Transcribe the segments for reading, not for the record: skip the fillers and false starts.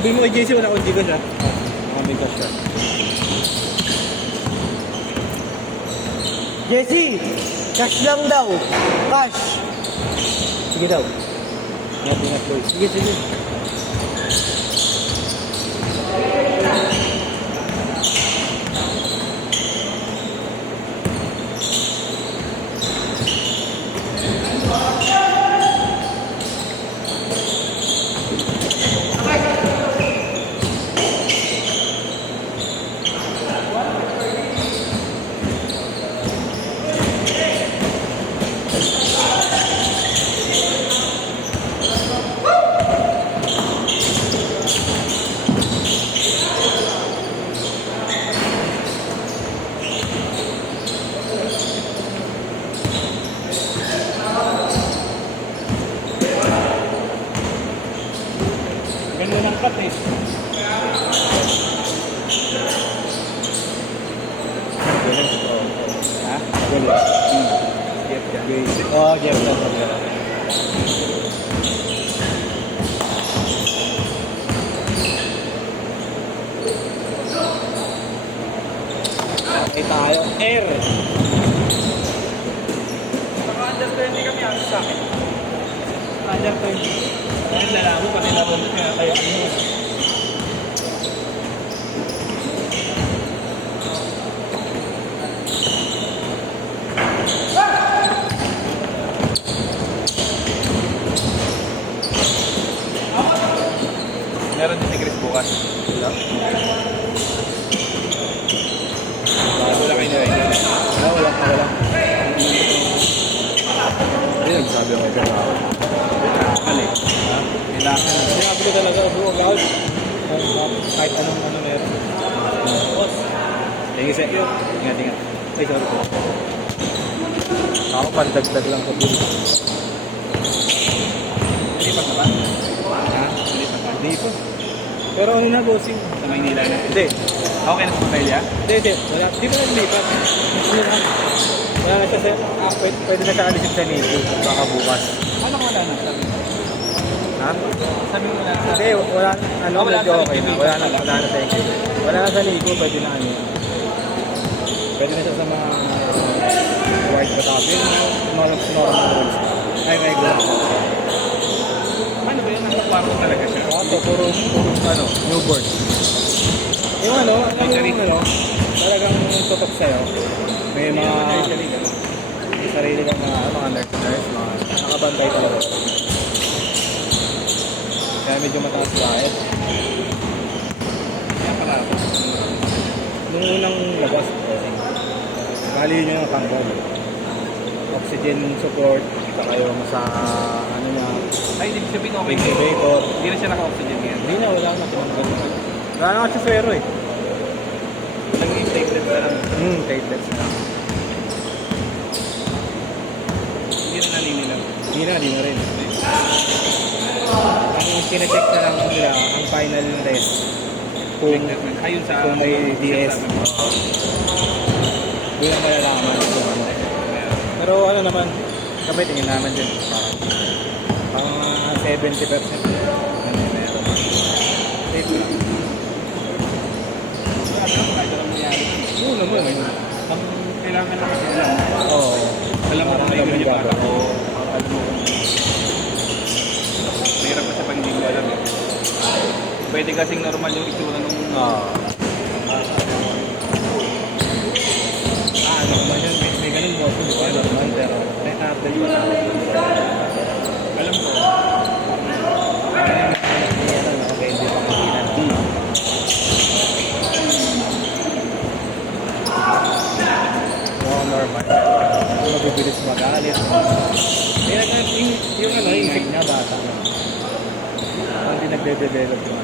Sabi mo kay JC, wala akong Gcash ha. Ako may cash ha. Jesse! Cash lang daw! Cash! Sige daw. Ingat boys. Sige, sige. Ganun ang cut eh. Ha? Wala. Jeff yan. Oh, Jeff yan. Okay tayo. Air. Saka under 20 kami ano sa akin. Under 20. Dahil lala mo, pati naroon kaya kayo ano. Meron din si Chris bukas. Wala kayo na rin. Wala. Hindi, nagsabi ako ikaw. Kali. Kailangan. Sinabi ko talaga, buwag ako. Kahit anong meron. Boss. Thank you, sir. Ingat. Ay, sorry po. Ako, pandagdag lang ko dito. Lipat na ba? Ha? Lipat na? Hindi po. Pero ano na, bossing? Sa Maynila na? Hindi. Okay na sa Maynila? Hindi. Wala. Di ba naglipat? Wala na siya, sir. Pwede na siya alisin sa Navy. Baka bukas. Ano kung wala na? Ha? Sabi mo wala na? Hindi, wala. Ano, medyo okay na. Wala na sa Navy. Wala na sa Navy. Pwede na ano. Pwede na siya sa mga white batapin. Mga normal rules. Ay, may gulo. Ano ba yun? Nasa kwarto talaga siya? Oo, puro ano, newborn. Yung ano, talagang tutok sa'yo. May mga sarili kang mga nurse, mga nakabantay talaga. Kaya medyo mataas kahit. Kaya pala ako. Nung unang labas, kali nyo yung tanggal. Oxygen support, kita kayo sa ano na. Ay, hindi sabihin okay. Hindi na siya naka-oxygen ngayon. Hindi na, wala na. Wala na kasi swero eh. Walang yung takeless na lang. Takeless na lang. Hindi na naninilaw. Hindi na rin. Ang kinacheck na lang nila, ang final test. Kung may DS. Hindi na malalaman kung ano. Pero ano naman, kami tingin naman din. Pang 70%. Ano meron. Safe lang. Oo naman. Ang kailangan lang kasi alam. Oo. Alam mo kung may ganyan para ko. Alam mo kung mahirap kasi pag hindi mo alam eh. Pwede kasing normal yung itsura nung ano naman yun. May ganun mo ako. Diba? Normal pero may after yun. Alam ko. Okay, hindi pa kakinan. Normal. Mabibilis magalit. Kaya yung ano, isip niya bata. Hindi nagde-develop yun.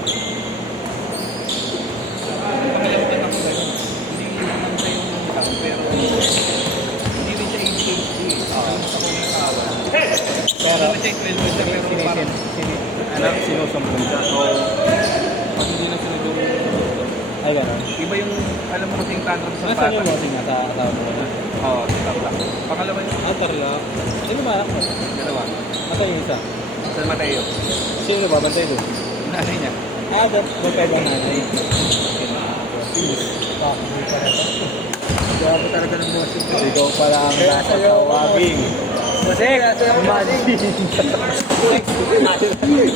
Pagkalimutan ako gano'n. Hindi naman siya yung tao, pero hindi rin siya ADHD. Ako yung tao. Pero sinusumbong siya. So, pag hindi na sinugong ay gano'n. Iba yung, alam mo kasi yung tantrum sa bata. Nasaan yung bossing na sa asawa mo na? Oo, si Tarlac. Pangalawa yung... Tarlac. Sino ba anak mo? Dalawa. Matay yung isa? San Mateo. Sino babantay doon? Nanay niya. Babantay ba nanay? Grabe talaga ng bossing ko. Ikaw pala ang nasa tawaging. Bossing! Imagine!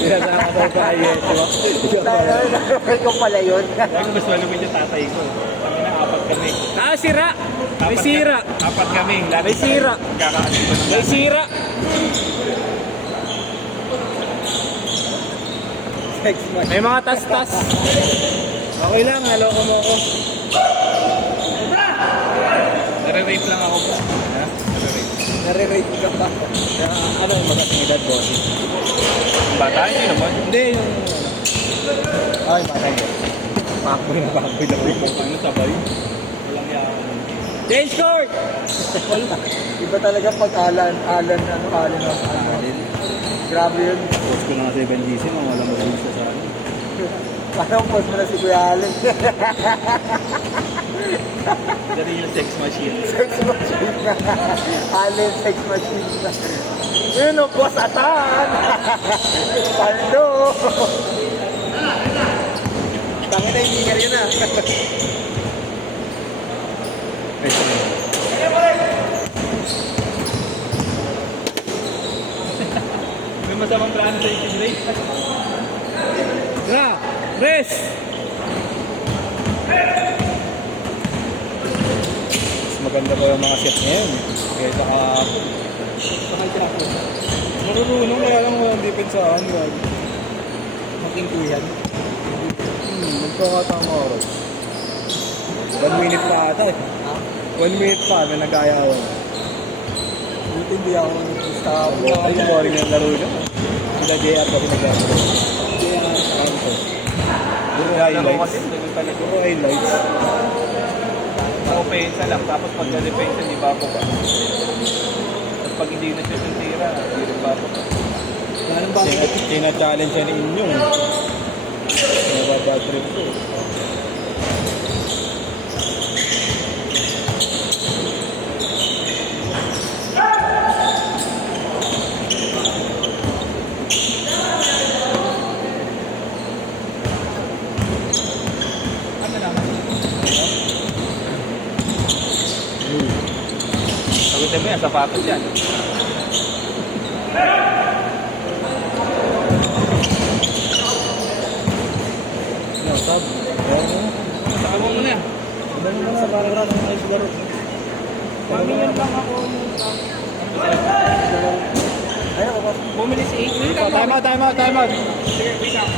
Sinasama ka sa kaya, di ba? Ikaw pala yun. Kaya mas malupit yung tatay ko. Kami na apat kami. Sira! May sira! Apat kami. May sira! Kakaasipan ng May sira! May mga tas-tas. Okay lang, naloko mo ako. Nare-rape lang ako po. Ha? Nare-rape. Nare-rate ka pa. Ano yung magating edad, boss? Yung bata, hindi naman. Hindi, yung... Ay, matay ko. Pakboy na pakboy na. Ano sabay? Walang yaman. Change court! Iba talaga pag Alan. Grabe yun. Post ko na nga 7 GC, mga walang mag-release sa ano. Parang post mo na si Kuya Alan. The real sex machine. Sex machine na. Allen sex machine na. Yun o, boss atan! Paldo! Tangin na hindi ka rin ah. May masamang plano sa isip Ray. Gra! Res! Mas maganda pa yung mga set ngayon. Kaya sa kahapon. Marunong kaya lang walang depensahan. Making kuyan. Magpakatama oras. 1 minute pa ata eh. 1 minute pa na nag-ayawan. Buti hindi ako nag-gusta ako. Ay, boring yung laro niya. Sila JR kasi nag-laro. JR Santos. Puro highlights. Puro highlights. Sa opensa lang, tapos pag na-defensa, di ba ako ba? Tapos pag hindi na siya tira, di rin ba ako ba? Sina-challenge siya ni Inyong. Nababad trip ko. Ano naman? Sagutin mo yan, sapatos yan. Sab. Saka mo na. Iba naman sa paragraph ng ayos laro. Pamilyan lang ako. Ayaw ko ba? Bumili si 8. Time out. Sige, wait lang.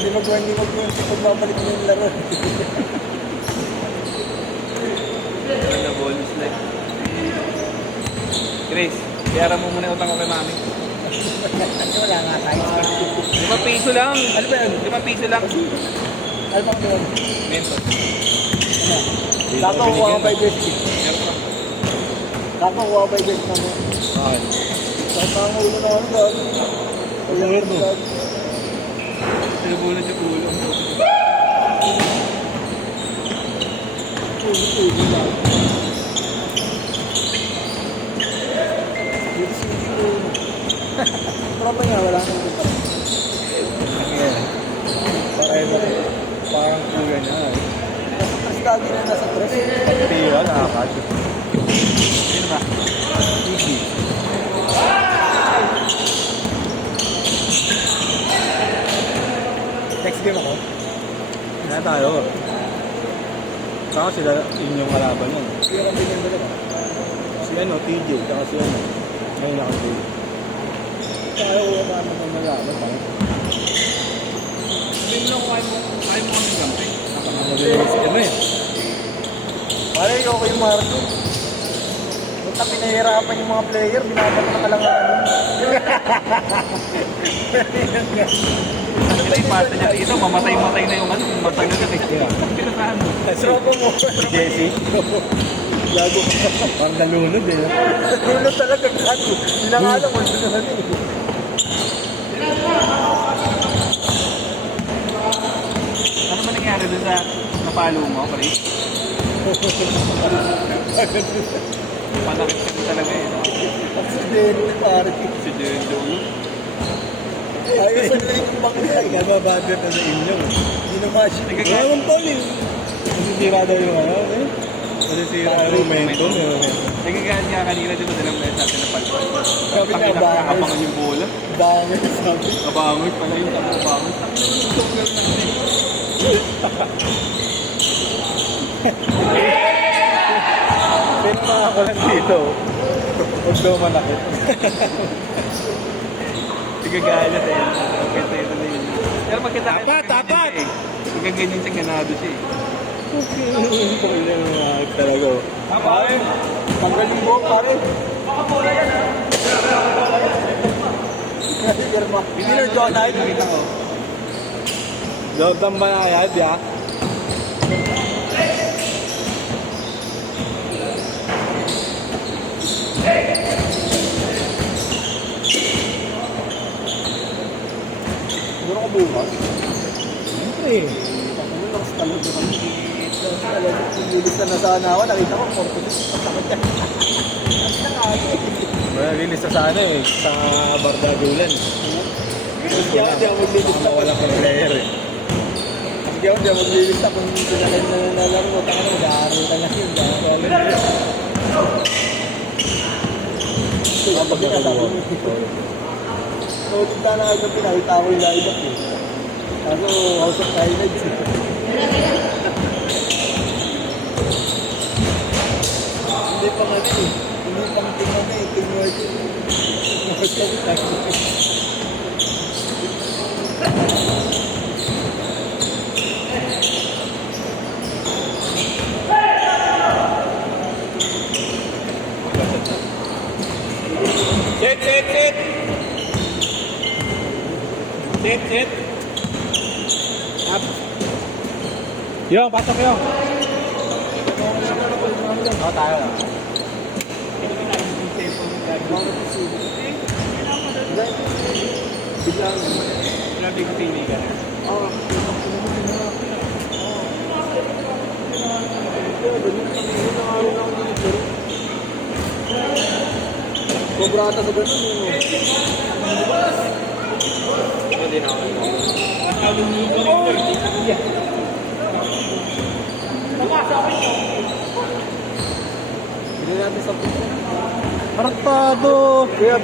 Hindi mag-1 pag babalik mo yung laro. Wala bonus lang. Grace, kaya mo muna utang ko kay mami. Wala nga tayo. 5 piso lang. Ano ba yun? 5 piso lang. Ano ba yun? Mentos. Dato kuha ka by best. Meron pa. Dato kuha ka by best na mo. Bakit? Sa mga ulo na ano ba? Ang weird mo. Tinubulot yung ulo. Ulo lang. Tropa niya, wala nang ito. Parang kuya niya. Mas lagi na nasa tres. Tiwa, nakakad. Sino ba? Easy. Next game ako. Kaya tayo. Saka sila inyong kalaban yun. Sila kang binyan ba naman? Si ano, TJ, saka si ano. Ngayon ako TJ. Kaya ko ba naman malaman? Hindi mo lang kung ayaw mo kami gampi. Si ano eh. Pare, ayoko yung Marco. Punta pinahirapan yung mga player, binabat na kalanganin. Ano ba yung pasta niya dito? Mamatay-matay na yung ano. Matagal na kayo. Pinasahan mo. Tropa mo. Jesse. Gago ka. Parang nalunod eh. Nalunod talaga gago. Hindi na nga alam kung sino eh. Ano ba nangyari doon sa napalo mo, pare? Malaki ka talaga eh. Aksidente, pare. Si Jendo, no? Ayos ang late yung bakla. Nababagod na sa inyo. Hindi na match. Wala naman pa rin. Masisira daw yung ano, eh. Masisira yung momentum. Nagagalit nga kanina, di ba dalang beses natin na palpa? Sabi nga, bangers. Abangan yung bola. Bangers, sabi. Kabangoy pala yung kabangoy. Pinama ko lang dito. Huwag daw manakit. Nagagalit eh. Pagkita ito na yun. Pero pagkita Tapat! Nagaganyan siya, ganado siya eh. Talaga. Pare, panggaling mo, pare. Hindi na Jonah, nakita ko. Jordan ba na yan, ya? Siguro ko bukas? Siyempre. Ako lang sa talaga kami. Lilis na sana ako, nakita ko, Portuguese. Pasakot yan. Lilis na sana eh, sa Bardagulan. Hindi ako maglilis na wala pang player eh. Hindi ako maglilis na kung pinakain na nalaro ko. Taka na, mag-aaral ka lang yun. Kapag nasabi mo ito. So, punta na ako pinakita ko yung live up eh. Kaso, House of Highlights eh. Hindi pa nga eh. Hindi pang tingnan eh. Tingnan eh. House of Highlights. Sit, sit, sit! Sit, sit! Up! Yung, pasok yung! Oo, tayo lang. Biglang, Grabe ko tingin ka na. oo. Sobrata sa ganun mo. Hindi na ako. Hindi natin sa puso. Martado! Kaya